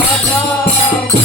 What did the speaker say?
Chao, chao.